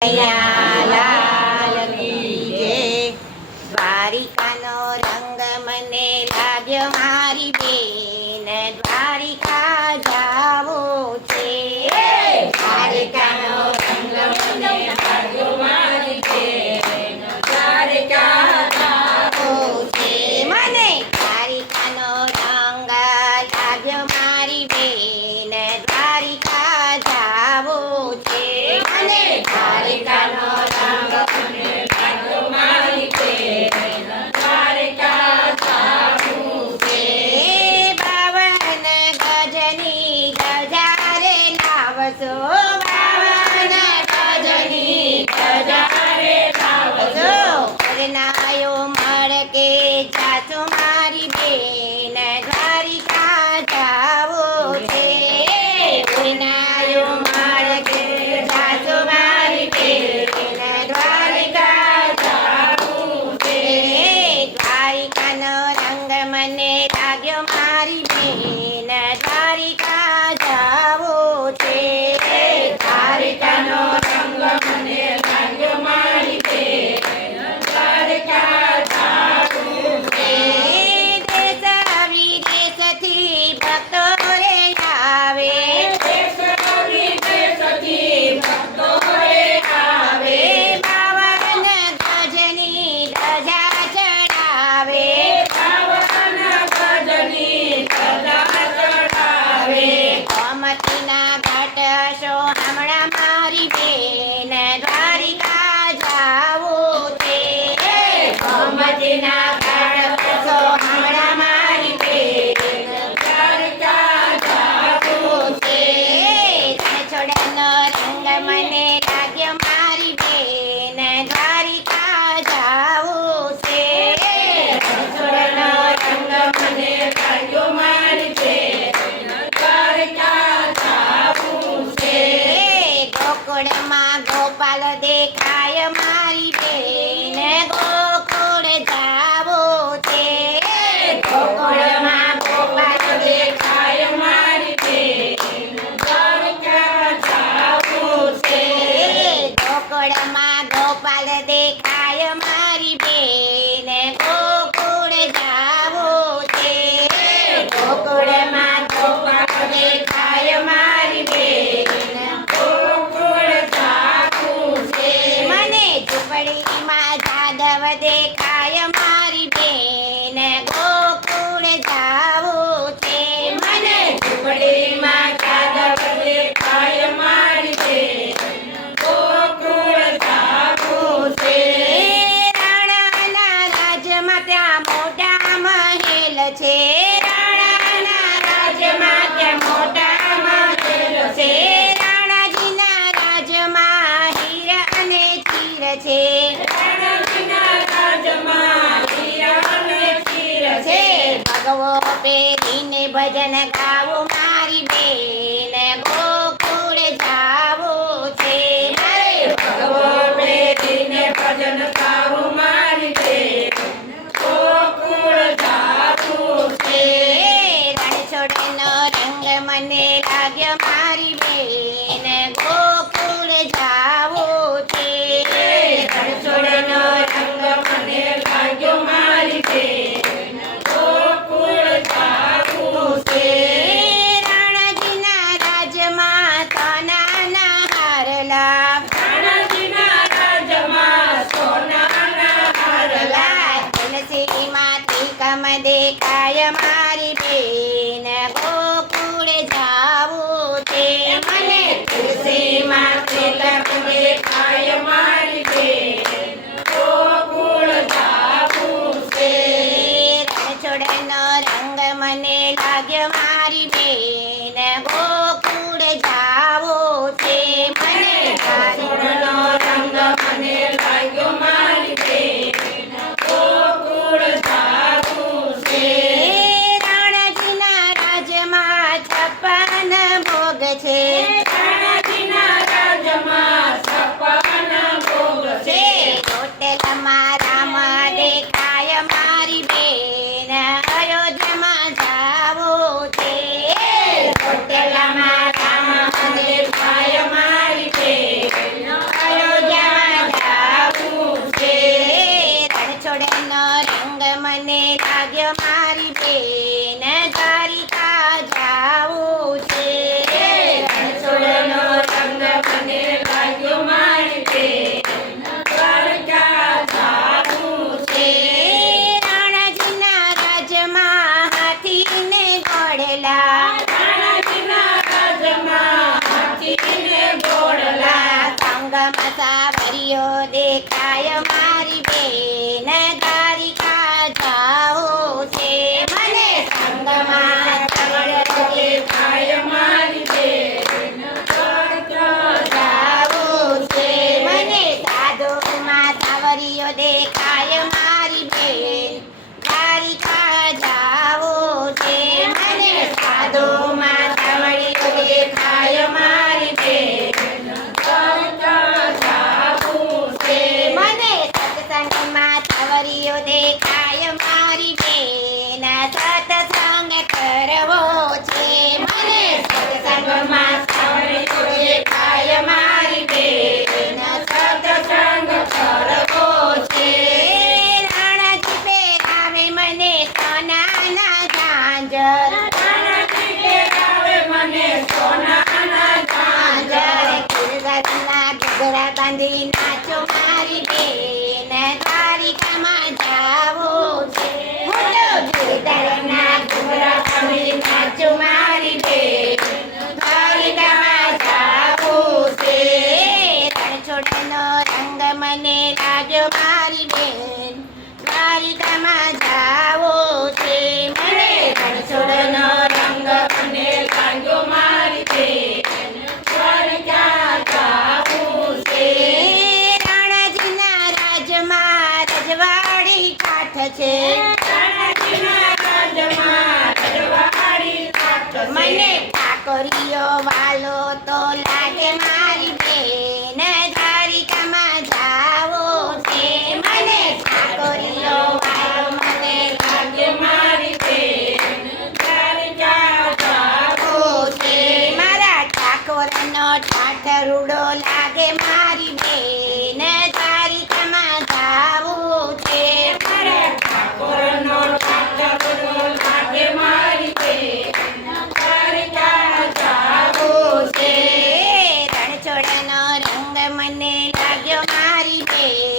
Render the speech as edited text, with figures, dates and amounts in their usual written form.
લાલ કી જય. દ્વારિકાનો રંગ મને લાગ્યો મારી બેન, દ્વારિકા જાવું છે. દ્વારિકાનો રંગ મને લાગ્યો મારી બેન, દ્વારિકા જાવું છે. મને દ્વારિકાનો રંગ લાગ્યો મારી બેન, દ્વારિકા જાવું છે. મને દ્વારિકાનો રંગ મને લાગ્યો મારી બેન, દ્વારિકા જાવું છે. 52 ગજની ધજા રે લાવશો, 52 ગજની ધજા રે લાવશો. પરણાયો મળકે જાશો મારી બેન, દ્વારિકા જાવું છે. પરણાયો મળકે જાશો મારી બેન, દ્વારિકા જાવું છે. દ્વારિકાનો રંગ મને લાગ્યો મારી બેન, દ્વારિકા જાવું છે. દ્વારિકાનો રંગ મને લાગ્યો મારી બેન, દ્વારિકા જાવું છે. દેશ વિદેશથી ભક્તો રે આવે, દેશ વિદેશથી ભક્તો રે આવે. 52 ગજની ધજા ચડાવે, 52 ગજની ધજા ચડાવે. ગોમતીના ઘાટ છો હમણાં મારી બેન, દ્વારિકા જાવું છે. ગોમતીના ઘાટ છો હમણાં મારી બેન, દ્વારિકા જાવું છે. રણછોડનો રંગ મને લાગ્યો મારી બેન, દ્વારિકા જાવું છે. રણછોડનો રંગ મને લાગ્યો મારી બેન, દ્વારિકા જાવું છે. ગોકુળમાં ગોપાલ દેખાય મારી બેન, ગોકુળ જાવું છે. ગોકુળમાં ગોપાલ દેખાય મારી બેન, દ્વારિકા જાવું છે. ગોકુળમાં ગોપાલ દેખાય મારી બેન, ગોકુળ જાવું છે. ગોકુળમાં ગોપાલ દેખાય મારી બેન, ગોકુળ જાવું છે. મને ઝૂંપડીમાં જાદવ દેખાય મારી બેન, ગોકુળ જાવું છે. મને ઝૂંપડીમાં જાદવ દેખાય મારી બેન, ગોકુળ જાવું છે. રાણાના રાજમાં ત્યાં મોટા મહેલ છે, રાણાના રાજમાં ત્યાં મોટા મહેલ છે. રાણાજીના રાજમાં હીરા અને ચીર છે, રાણાજીના રાજમાં હીરા અને ચીર છે. ભગવો પહેરીને ભજન ગાવું મારી બેન, ગોકુળ જાવું છે. મારે ભગવો પહેરીને ભજન ગાવું મારી બેન, ગોકુળ જાવું છે. રણછોડનો રંગ મને લાગ્યો મારી બેન, ગોકુળ જાવું છે. રણછોડનો રંગ મને લાગ્યો મારી બેન, ગોકુળ જાવું સંગમાં સાવરિયો દેખાય મારી બેન દ્વારિકા જાવું છે મને સંગમાં સાવરિયો દેખાય મારી બેન દ્વારિકા જાવું છે મને સાધુમાં સાવરિયો દેખાય મારી બેન દ્વારિકા જાવું છે મને સાધુમાં સાવરિયો દેખાય મારી બેન દ્વારિકા જાવું છે મને સત્સંગમાં સાવરિયો દેખાય મારી બેન સત્સંગ કરવો છે મને સત્સંગમાં સાવરિયો દેખાય મારી બેન સત્સંગ કરવો છે રાણાજી પહેરાવે મને સોનાના ઝાંઝર રાણાજી પહેરાવે મને સોનાના ઝાંઝર કિરગરના ઘૂઘરા બાંધી નાચો મારી બેન દ્વારિકામાં જાવું છે હું તો ગિરધરના ઘૂઘરા બાંધી નાચું મારી બેન દ્વારિકામાં જાવું છે રણછોડનો રંગ મને લાગ્યો મારી બેન દ્વારિકામાં જાવું છે મને રણછોડનો રંગ મને લાગ્યો મારી બેન દ્વારિકા જાવું છે રાણાજીના રાજમાં રજવાડી કાઠ છે રાણાજીના રાજમાં રજવાડી કાઠ છે મને ઠાકોરિયો વાલો તો લાગે મારી બેન દ્વારિકામાં જાવું છે મને ઠાકોરિયો વાલો મને લાગે મારી બેન દ્વારિકા જાવું છે મારા ઠાકોરનો ઠાઠરુડો લાગે મારી બેન દ્વારિકામાં જાવું છે મારા ઠાકોરનો ઠાઠરુડો લાગે મારી બેન દ્વારિકા જાવું છે રણછોડનો રંગ મને લાગ્યો મારી બેન